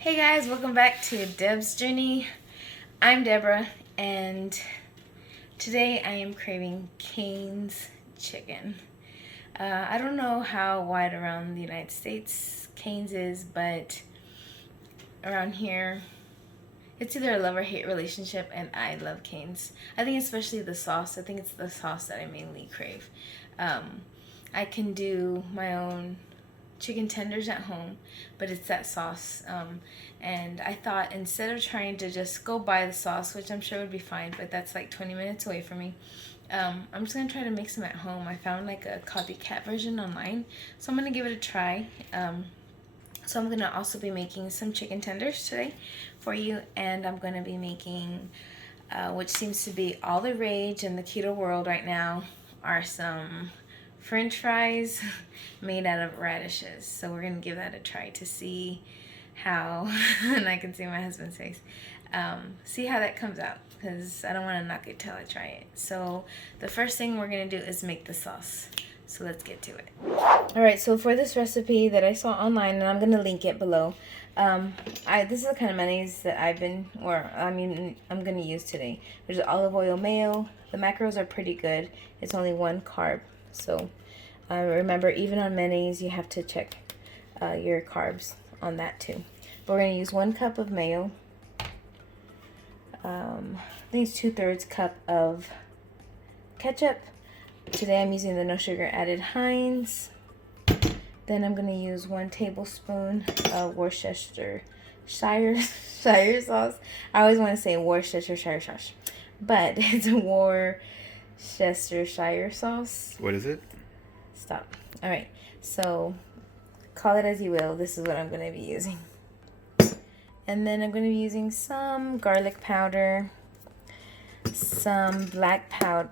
Hey guys, welcome back to Deb's Journey. I'm Deborah, and today I am craving Cane's chicken. I don't know how wide around the United States Cane's is, but around here it's either a love or hate relationship, and I love Cane's. I think especially the sauce. I think it's the sauce that I mainly crave. I can do my own chicken tenders at home, but it's that sauce. And I thought instead of trying to just go buy the sauce, which I'm sure would be fine, but that's like 20 minutes away from me, I'm just gonna try to make some at home. I found like a COPYCAT version online, so I'm gonna give it a try. So I'm gonna also be making some chicken tenders today for you, and I'm gonna be making, which seems to be all the rage in the keto world right now, are some French fries made out of radishes. So we're gonna give that a try to see how, and I can see my husband's face, see how that comes out, because I don't want to knock it till I try it. So the first thing we're gonna do is make the sauce. So let's get to it. Alright, so for this recipe that I saw online, and I'm gonna link it below, this is the kind of mayonnaise that I'm gonna use today. There's olive oil mayo. The macros are pretty good. It's only 1 carb. So remember, even on mayonnaise, you have to check your carbs on that too. But we're going to use 1 cup of mayo. I think it's 2/3 cup of ketchup. Today I'm using the no sugar added Heinz. Then I'm going to use 1 tablespoon of Worcestershire sauce. I always want to say Worcestershire sauce, but it's Worcestershire sauce. What is it? Stop. All right. So call it as you will. This is what I'm going to be using. And then I'm going to be using some garlic powder, some black powder.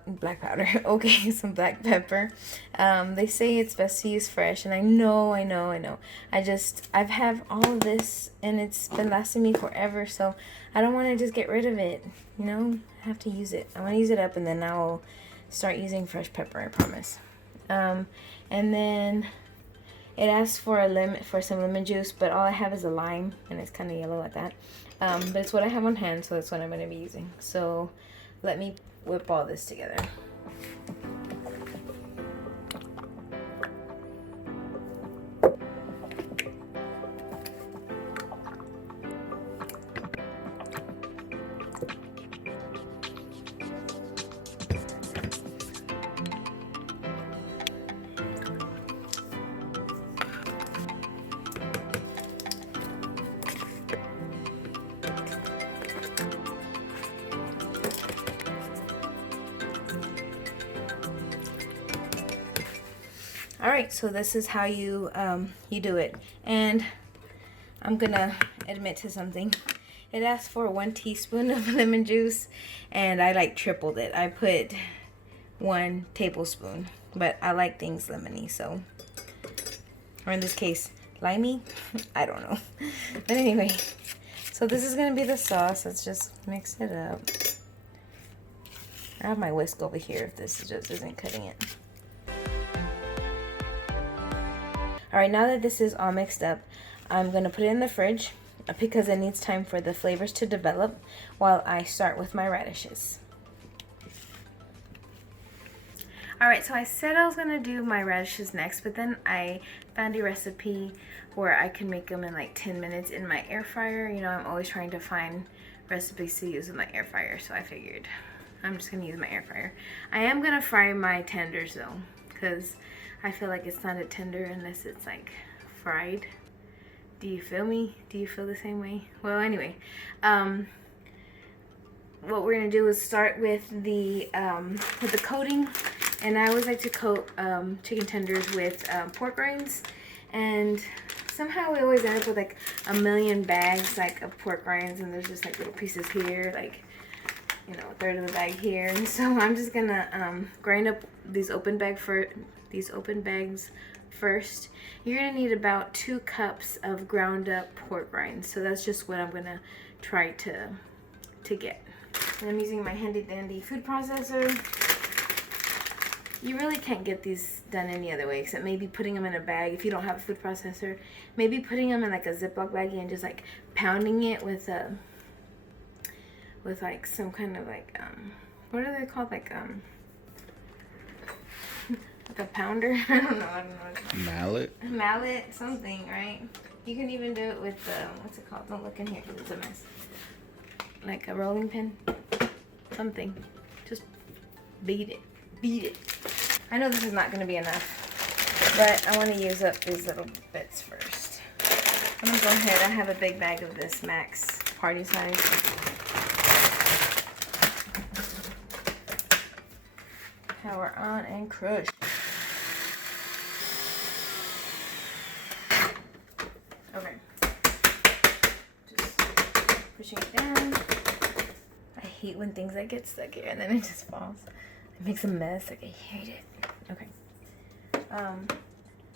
Okay, some black pepper. They say it's best to use fresh, and I know. I've had all of this, and it's been lasting me forever, so I don't want to just get rid of it. You know, I have to use it. I want to use it up, and then I'll start using fresh pepper, I promise. And then it asks for some lemon juice, but all I have is a lime, and it's kind of yellow at that. But it's what I have on hand, so that's what I'm going to be using. So let me whip all this together. Alright, so this is how you do it. And I'm gonna admit to something. It asked for 1 teaspoon of lemon juice, and I like tripled it. I put 1 tablespoon, but I like things lemony, so, or in this case, limey. I don't know. But anyway, so this is gonna be the sauce. Let's just mix it up. I have my whisk over here if this just isn't cutting it. Alright, now that this is all mixed up, I'm going to put it in the fridge because it needs time for the flavors to develop while I start with my radishes. Alright, so I said I was going to do my radishes next, but then I found a recipe where I can make them in like 10 minutes in my air fryer. You know, I'm always trying to find recipes to use in my air fryer, so I figured I'm just going to use my air fryer. I am going to fry my tenders though, because I feel like it's not a tender unless it's like fried. Do you feel me? Do you feel the same way? Well, anyway, what we're gonna do is start with the coating, and I always like to coat chicken tenders with pork rinds, and somehow we always end up with like a million bags like of pork rinds, and there's just like little pieces here, like, you know, 1/3 of the bag here. And so I'm just gonna grind up these open bags first. You're gonna need about 2 cups of ground up pork rinds. So that's just what I'm gonna try to get. And I'm using my handy dandy food processor. You really can't get these done any other way except maybe putting them in a bag if you don't have a food processor. Maybe putting them in like a Ziploc baggie and just like pounding it with like some kind of like what are they called, like like a pounder. I don't know. Mallet, something, right? You can even do it with what's it called? Don't look in here because it's a mess. Like a rolling pin, something. Just beat it. I know this is not going to be enough, but I want to use up these little bits first. I'm going to go ahead. I have a big bag of this Max party size. Power on and crush. Okay. Just pushing it down. I hate when things like get stuck here and then it just falls. It makes a mess. Like, I hate it. Okay.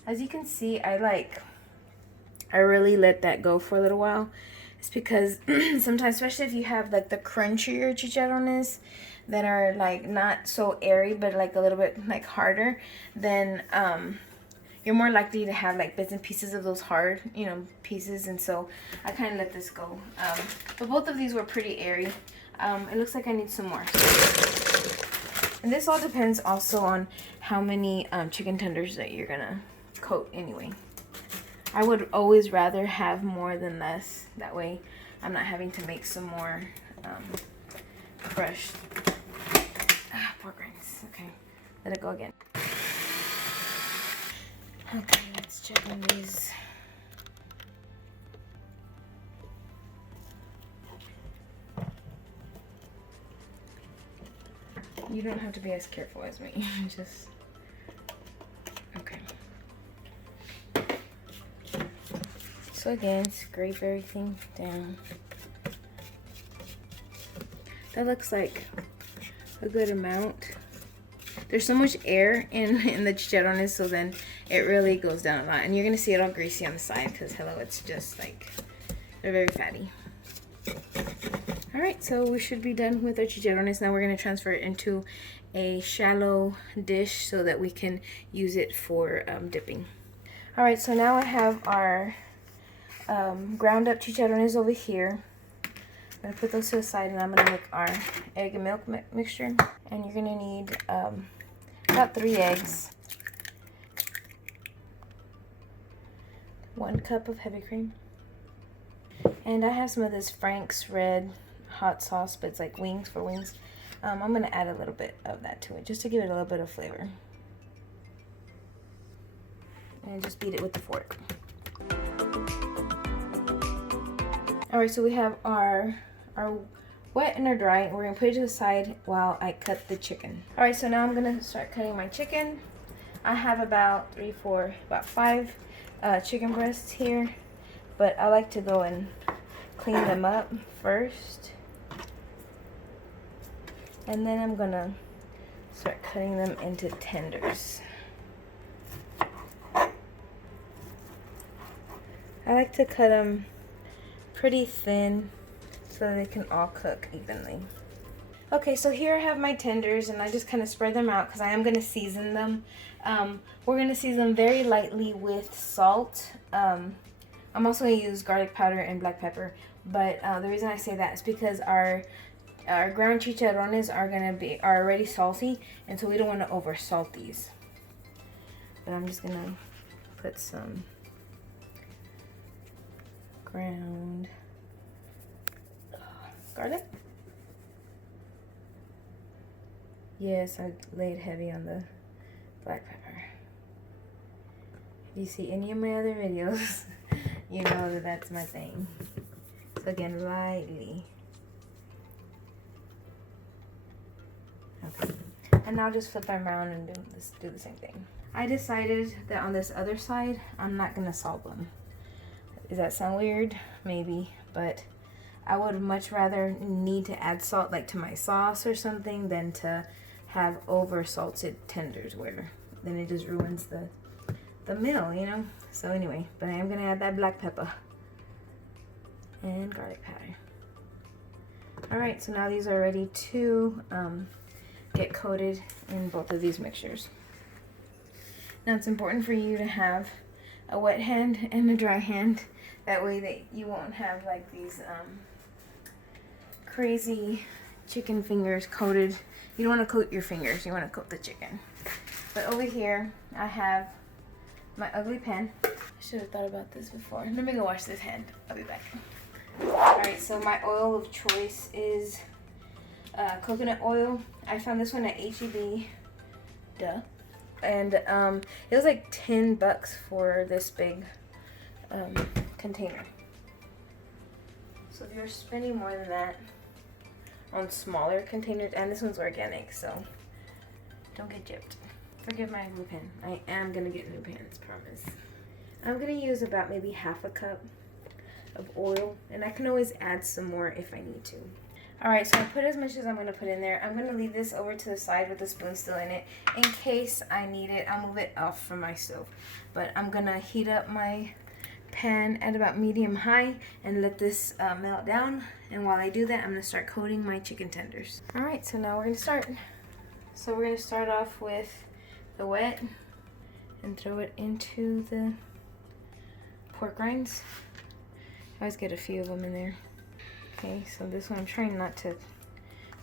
As you can see, I really let that go for a little while. It's because sometimes, especially if you have like the crunchier chicharrones that are like not so airy but like a little bit like harder, then you're more likely to have like bits and pieces of those hard, you know, pieces. And so I kind of let this go. But both of these were pretty airy. It looks like I need some more. And this all depends also on how many chicken tenders that you're gonna coat anyway. I would always rather have more than less. That way I'm not having to make some more crushed. Pork rinds. Okay, let it go again. Okay, let's check on these. You don't have to be as careful as me. Just, okay. So again, scrape everything down. That looks like a good amount. There's so much air in the chicharrones, so then it really goes down a lot. And you're gonna see it all greasy on the side because hello, it's just like, they're very fatty. Alright, so we should be done with our chicharrones. Now we're going to transfer it into a shallow dish so that we can use it for dipping. Alright, so now I have our ground up chicharrones over here. I'm going to put those to the side and I'm going to make our egg and milk mixture. And you're going to need about 3 eggs, 1 cup of heavy cream. And I have some of this Frank's red hot sauce, but it's like wings for wings. I'm going to add a little bit of that to it just to give it a little bit of flavor. And just beat it with the fork. Alright, so we have our wet and our dry. We're going to put it to the side while I cut the chicken. Alright, so now I'm going to start cutting my chicken. I have about 5 chicken breasts here. But I like to go and clean them up first. And then I'm going to start cutting them into tenders. I like to cut them pretty thin so they can all cook evenly. Okay, so here I have my tenders and I just kind of spread them out because I am going to season them. We're going to season them very lightly with salt. I'm also going to use garlic powder and black pepper, but the reason I say that is because our ground chicharrones are already salty, and so we don't want to over salt these. But I'm just going to put some ground garlic. Yes, I laid heavy on the black pepper. If you see any of my other videos, you know that that's my thing. So again, lightly. Okay. And now just flip them around and do the same thing. I decided that on this other side, I'm not going to salt them. Does that sound weird? Maybe. But I would much rather need to add salt like to my sauce or something than to have over salted tenders where then it just ruins the meal, you know. So anyway, but I am gonna add that black pepper and garlic powder. All right, so now these are ready to get coated in both of these mixtures. Now it's important for you to have a wet hand and a dry hand. That way that you won't have like these crazy chicken fingers coated. You don't want to coat your fingers, you want to coat the chicken. But over here I have my ugly pan. I should have thought about this before. Let me go wash this hand. I'll be back. Alright, so my oil of choice is coconut oil. I found this one at H-E-B. Duh. And it was like 10 bucks for this big container. So if you're spending more than that on smaller containers, and this one's organic, so don't get gypped. Forgive my glue pen. I am gonna get new pens, promise. I'm gonna use about maybe half a cup of oil, and I can always add some more if I need to. Alright, so I put as much as I'm gonna put in there. I'm gonna leave this over to the side with the spoon still in it. In case I need it, I'll move it off from my stove. But I'm gonna heat up my pan at about medium high and let this melt down. And while I do that, I'm gonna start coating my chicken tenders. Alright, so now we're gonna start. So we're gonna start off with the wet and throw it into the pork rinds. I always get a few of them in there. Okay, so this one I'm trying not to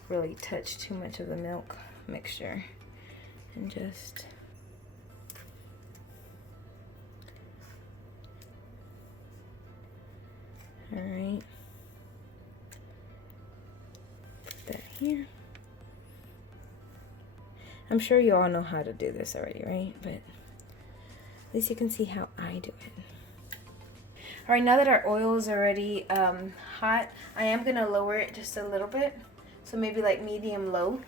really touch too much of the milk mixture and just alright, put that here. I'm sure you all know how to do this already, right? But at least you can see how I do it. Alright, now that our oil is already hot, I am going to lower it just a little bit. So maybe like medium low.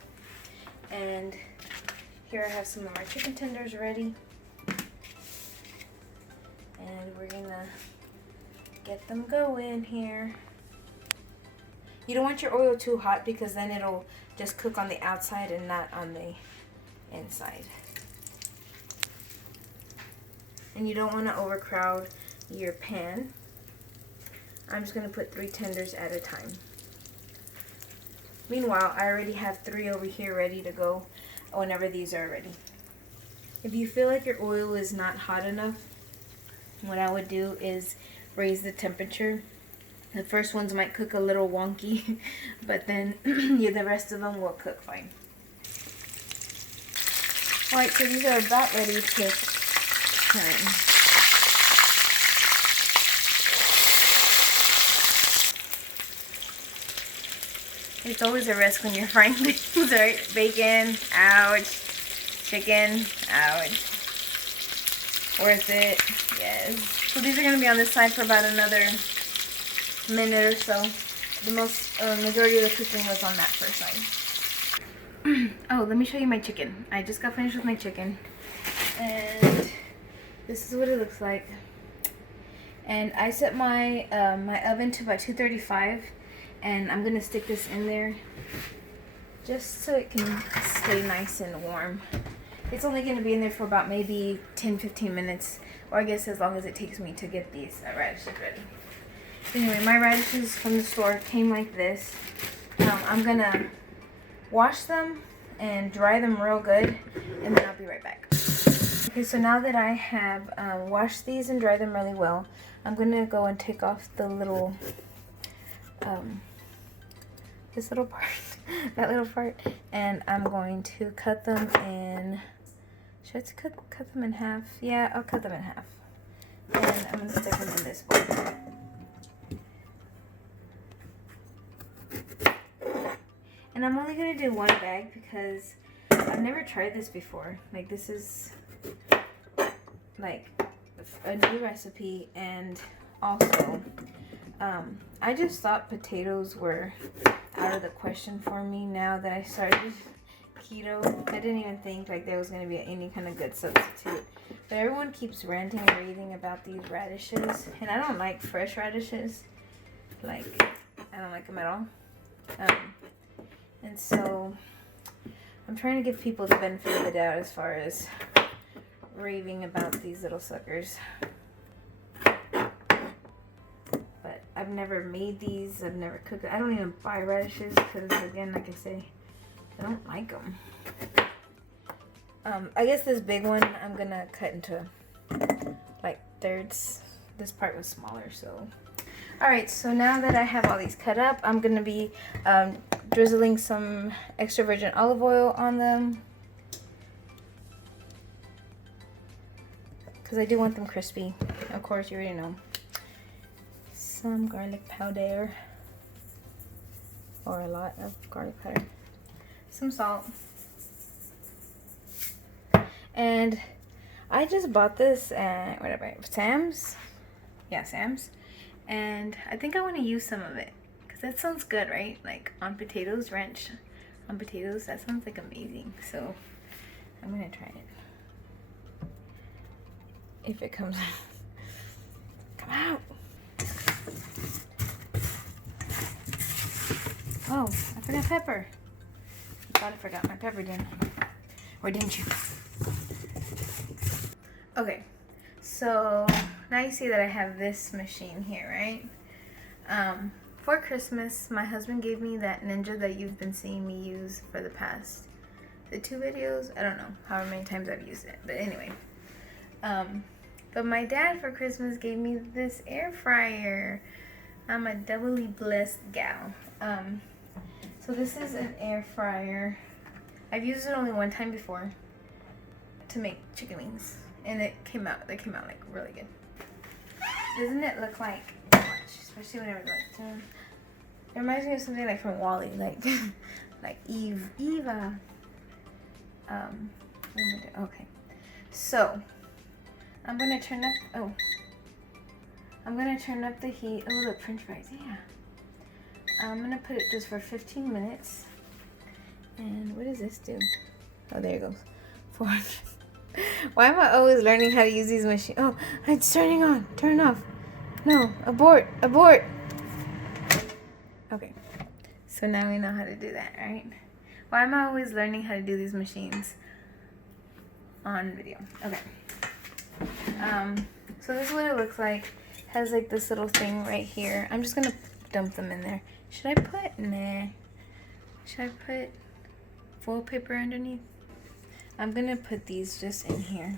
And here I have some of our chicken tenders ready. And we're going to get them going here. You don't want your oil too hot because then it'll just cook on the outside and not on the inside. And you don't want to overcrowd your pan. I'm just going to put 3 tenders at a time. Meanwhile, I already have 3 over here ready to go whenever these are ready. If you feel like your oil is not hot enough, what I would do is raise the temperature. The first ones might cook a little wonky, but then the rest of them will cook fine. Alright, so these are about ready to turn. It's always a risk when you're frying things, right? Bacon, ouch. Chicken, ouch. Worth it, yes. So these are going to be on this side for about another minute or so. The majority of the cooking was on that first side. Oh, let me show you my chicken. I just got finished with my chicken. And this is what it looks like. And I set my my oven to about 235. And I'm going to stick this in there just so it can stay nice and warm. It's only going to be in there for about maybe 10-15 minutes, or I guess as long as it takes me to get these radishes ready. Anyway, my radishes from the store came like this. I'm going to wash them and dry them real good, and then I'll be right back. Okay, so now that I have washed these and dried them really well, I'm going to go and take off the little this little part, that little part, and I'm going to cut them in, should I cut them in half? Yeah, I'll cut them in half. And I'm going to stick them in this bowl. And I'm only going to do 1 bag because I've never tried this before. Like, this is like a new recipe, and also I just thought potatoes were out of the question for me now that I started keto. I didn't even think like there was going to be any kind of good substitute. But everyone keeps ranting and raving about these radishes, and I don't like fresh radishes. Like, I don't like them at all. And so I'm trying to give people the benefit of the doubt as far as raving about these little suckers. I've never made these. I've never cooked. I don't even buy radishes because, again, like I say, I don't like them. I guess this big one I'm gonna cut into like thirds. This part was smaller, so. Alright, so now that I have all these cut up, I'm gonna be drizzling some extra virgin olive oil on them. Because I do want them crispy. Of course, you already know. Some garlic powder. Or a lot of garlic powder. Some salt. And I just bought this at whatever, Sam's. Yeah, Sam's. And I think I want to use some of it. Because that sounds good, right? Like on potatoes, ranch on potatoes. That sounds like amazing. So I'm going to try it. If it comes out. Come out. Oh, I forgot pepper. I thought I forgot my pepper, didn't I? Or didn't you? Okay, so now you see that I have this machine here, right? For Christmas, my husband gave me that Ninja that you've been seeing me use for the past, the 2 videos? I don't know however many times I've used it, but anyway. But my dad for Christmas gave me this air fryer. I'm a doubly blessed gal. So this is an air fryer. I've used it only one time before to make chicken wings, and they came out like really good. Doesn't it look like much, especially whenever like it reminds me of something like from Wall-E, like like Eva. Okay, so I'm gonna turn up the heat. Oh look, French fries, yeah. I'm gonna put it just for 15 minutes. And what does this do? Oh, there it goes. 400. Why am I always learning how to use these machines? Oh, it's turning on. Turn off. No, abort. Abort. Okay. So now we know how to do that, right? Why am I always learning how to do these machines on video? Okay. So this is what it looks like. It has like this little thing right here. I'm just gonna dump them in there. Should I put? Nah. Should I put foil paper underneath? I'm gonna put these just in here.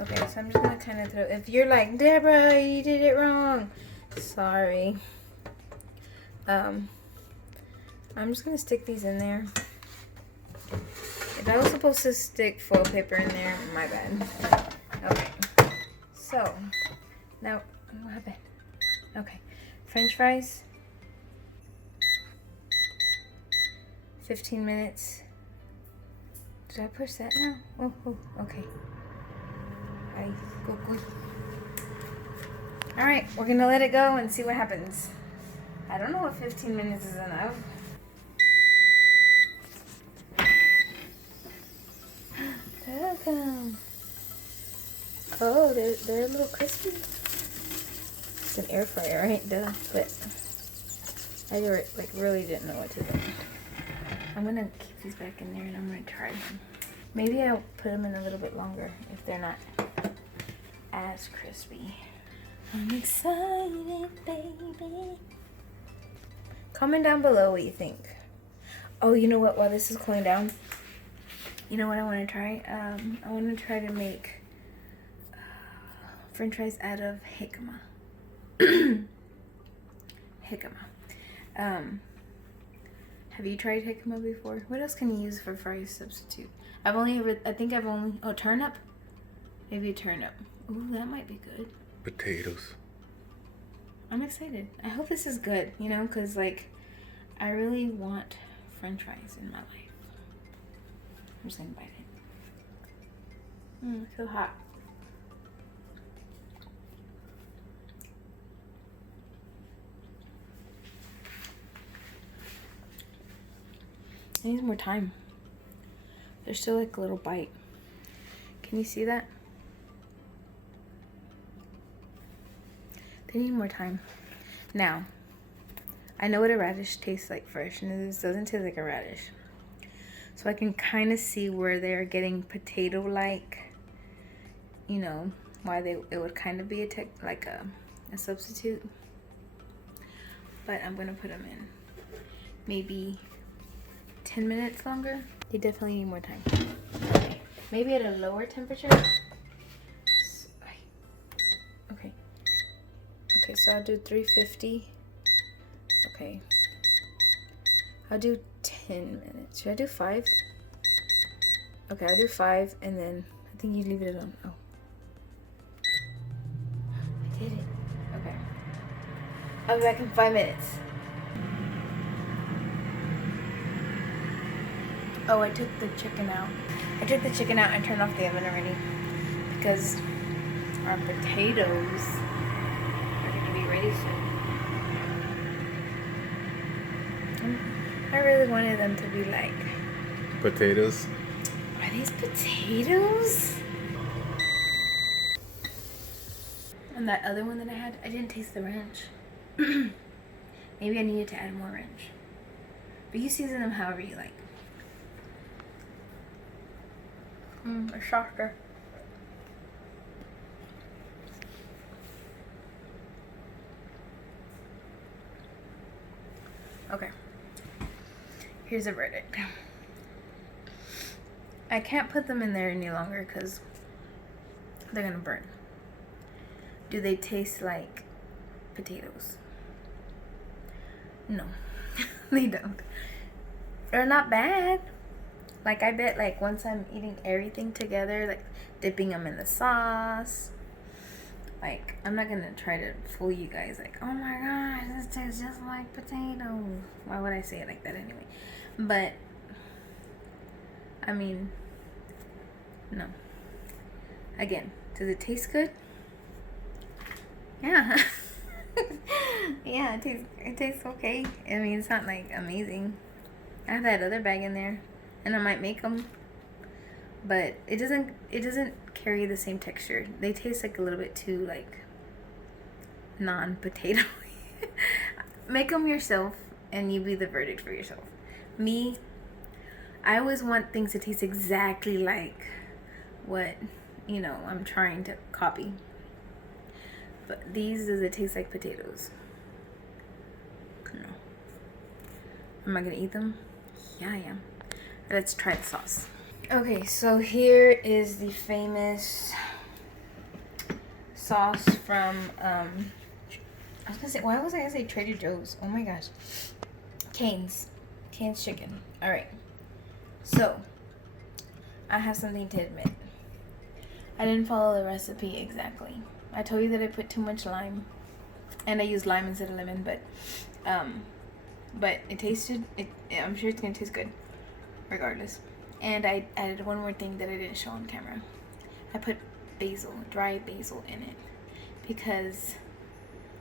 Okay, so I'm just gonna kind of throw. If you're like, Deborah, you did it wrong. Sorry. I'm just gonna stick these in there. If I was supposed to stick foil paper in there, my bad. Okay. So now what happened? Okay. French fries. 15 minutes. Did I push that now? Oh, okay. Go. Alright, we're gonna let it go and see what happens. I don't know if 15 minutes is enough. Welcome. Oh, they're a little crispy. It's an air fryer, right? Duh. But I really didn't know what to do. I'm gonna keep these back in there and I'm gonna try them. Maybe I'll put them in a little bit longer if they're not as crispy. I'm excited, baby. Comment down below what you think. Oh, you know what? While this is cooling down, you know what I want to try? I want to try to make French fries out of jicama. Jicama. Have you tried jicama before? What else can you use for fries substitute? Oh, turnip? Maybe a turnip. Ooh, that might be good. Potatoes. I'm excited. I hope this is good, you know, because, like, I really want French fries in my life. I'm just gonna bite it. I feel hot. It needs more time. There's still like a little bite. Can you see that? They need more time. Now, I know what a radish tastes like first, and this doesn't taste like a radish. So I can kind of see where they're getting potato-like, you know, why it would kind of be a substitute. but I'm gonna put them in maybe 10 minutes longer. They definitely need more time. Okay. Maybe at a lower temperature. Okay. Okay, so I'll do 350. Okay. I'll do 10 minutes. Should I do 5? Okay, I'll do 5 and then I think you leave it alone. Oh. I did it. Okay. I'll be back in 5 minutes. Oh, I took the chicken out. I took the chicken out and turned off the oven already because our potatoes are going to be ready soon. I really wanted them to be like... Potatoes? Are these potatoes? And that other one that I had, I didn't taste the ranch. Maybe I needed to add more ranch. But you season them however you like. A shocker. Okay. Here's a verdict. I can't put them in there any longer because they're gonna burn. Do they taste like potatoes? No, they don't. They're not bad. Like, I bet, like, once I'm eating everything together, like, dipping them in the sauce, like, I'm not gonna try to fool you guys, like, oh my gosh, this tastes just like potatoes. Why would I say it like that anyway? But, I mean, no. Again, does it taste good? Yeah. Yeah, it tastes okay. I mean, it's not, like, amazing. I have that other bag in there. And I might make them, but it doesn't carry the same texture. They taste like a little bit too like non-potato. Make them yourself, and you be the verdict for yourself. Me, I always want things to taste exactly like what I'm trying to copy. But these, does it taste like potatoes? No. Am I gonna eat them? Yeah, I am. Let's try the sauce. Okay, so here is the famous sauce from, I was gonna say, why was I gonna say Trader Joe's? Oh my gosh. Cane's Chicken. Alright. So, I have something to admit. I didn't follow the recipe exactly. I told you that I put too much lime. And I used lime instead of lemon, but it tasted, I'm sure it's gonna taste good. Regardless. And I added one more thing that I didn't show on camera. I put basil, dry basil in it, because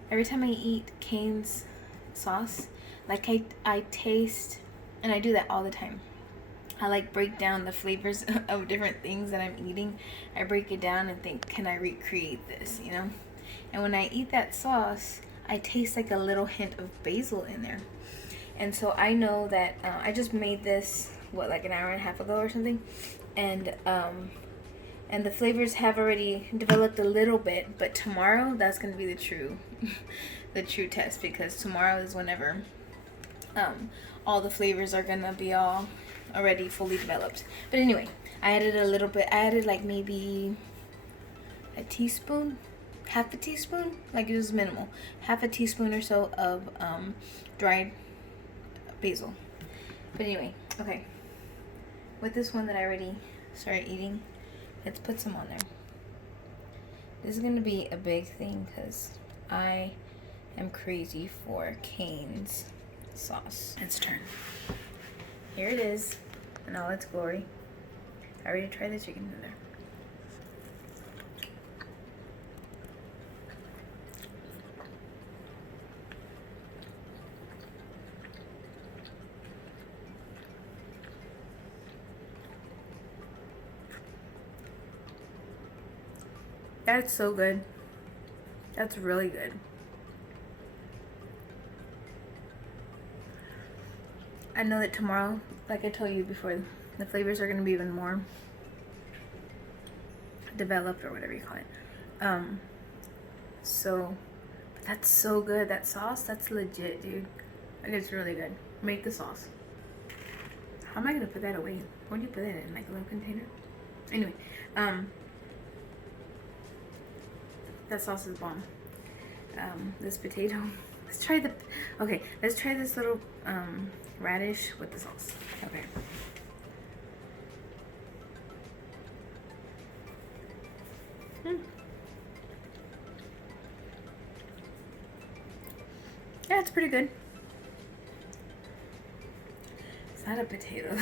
every time I eat Cane's sauce, like I taste, and I do that all the time, I like break down the flavors of different things that I'm eating. I break it down and think, can I recreate this, and when I eat that sauce, I taste like a little hint of basil in there. And so I know that I just made this like an hour and a half ago or something, and the flavors have already developed a little bit, but tomorrow that's gonna be the true test, because tomorrow is whenever all the flavors are gonna be already fully developed. But anyway, I added a little bit. I added like maybe a teaspoon, half a teaspoon, like it was minimal, half a teaspoon or so of dried basil. But anyway, okay. With this one that I already started eating, let's put some on there. This is going to be a big thing because I am crazy for Cane's sauce. Let's turn. Here it is in all its glory. I already tried the chicken in there. That's so good. That's really good. I know that tomorrow, like I told you before, the flavors are going to be even more developed, or whatever you call it. So That's so good. That sauce, that's legit, dude. Like, it's really good. Make the sauce. How am I gonna put that away? Where do you put it in? Like a little container? Anyway, that sauce is bomb. This potato. Let's try let's try this little radish with the sauce. Okay. Yeah, it's pretty good. It's not a potato.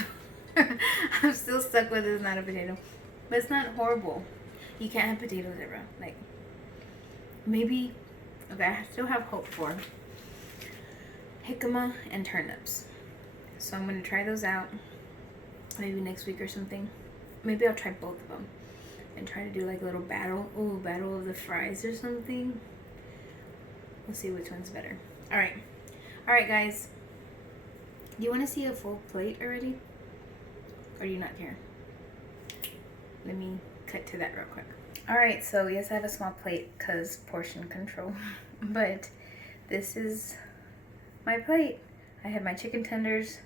I'm still stuck with it's not a potato. But it's not horrible. You can't have potatoes ever. Like, maybe, okay, I still have hope for jicama and turnips. So I'm going to try those out. Maybe next week or something. Maybe I'll try both of them. And try to do like a little battle. Ooh, battle of the fries or something. We'll see which one's better. Alright guys. Do you want to see a full plate already? Or do you not care? Let me cut to that real quick. Alright, so yes, I have a small plate because portion control. But this is my plate. I have my chicken tenders,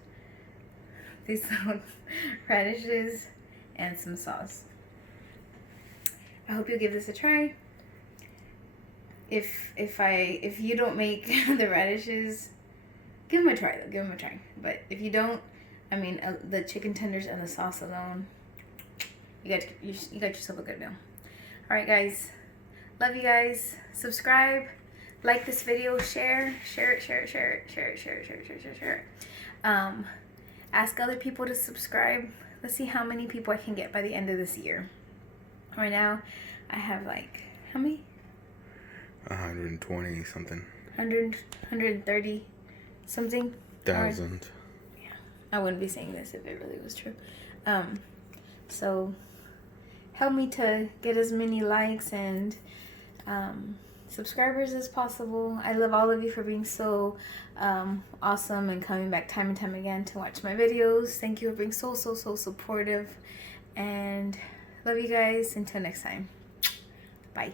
these little radishes, and some sauce. I hope you'll give this a try. If you don't make the radishes, give them a try though. Give them a try. But if you don't, I mean, the chicken tenders and the sauce alone, you got yourself a good meal. All right, guys. Love you guys. Subscribe, like this video, share it. Ask other people to subscribe. Let's see how many people I can get by the end of this year. Right now, I have like, how many? 120 something. 130 something. Thousand. Yeah, I wouldn't be saying this if it really was true. So help me to get as many likes and subscribers as possible. I love all of you for being so awesome and coming back time and time again to watch my videos. Thank you for being so supportive, and love you guys. Until next time, bye.